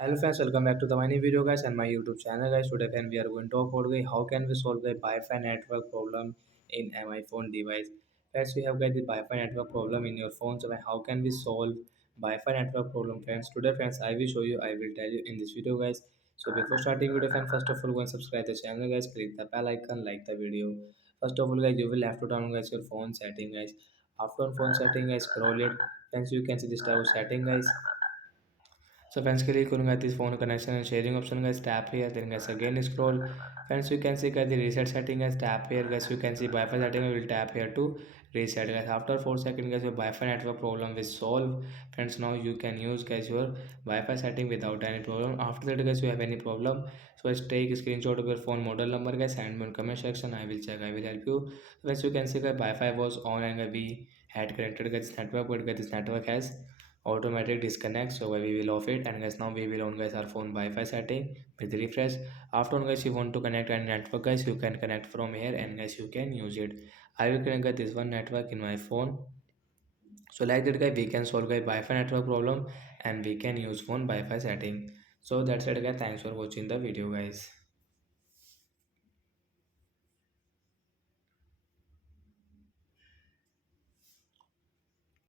Hello friends, welcome back to the my new video guys and my YouTube channel guys. Today friend, we are going to talk about how can we solve the Wi-Fi network problem in a my phone device. Friends, we have got the Wi-Fi network problem in your phone. So how can we solve Wi-Fi network problem, friends? Today friends, I will show you. I will tell you in this video guys. So before starting video, friends, first of all, go and subscribe the channel guys. Click the bell icon, like the video. First of all, guys, you will have to download guys your phone setting guys. After on phone setting guys, scroll it. Friends, you can see this type of setting guys. So friends, click on this phone connection and sharing option guys, tap here, then guys again scroll. Friends, you can see guys the reset setting guys, tap here guys, you can see Wi-Fi setting, we will tap here to reset guys. After 4 seconds guys, your Wi-Fi network problem will solve. Friends, now you can use guys your Wi-Fi setting without any problem. After that guys, you have any problem, so just take a screenshot of your phone model number guys, send me in comment section, I will check, I will help you. Friends, you can see guys Wi-Fi was on and we had connected guys network, but guys this network has automatic disconnect, so we will off it. And guys now we will on guys our phone Wi-Fi setting with refresh. After on guys you want to connect any network guys, you can connect from here and guys you can use it. I will connect this one network in my phone. So like that guy we can solve guy Wi-Fi network problem and we can use phone Wi-Fi setting. So that's it guys, thanks for watching the video guys.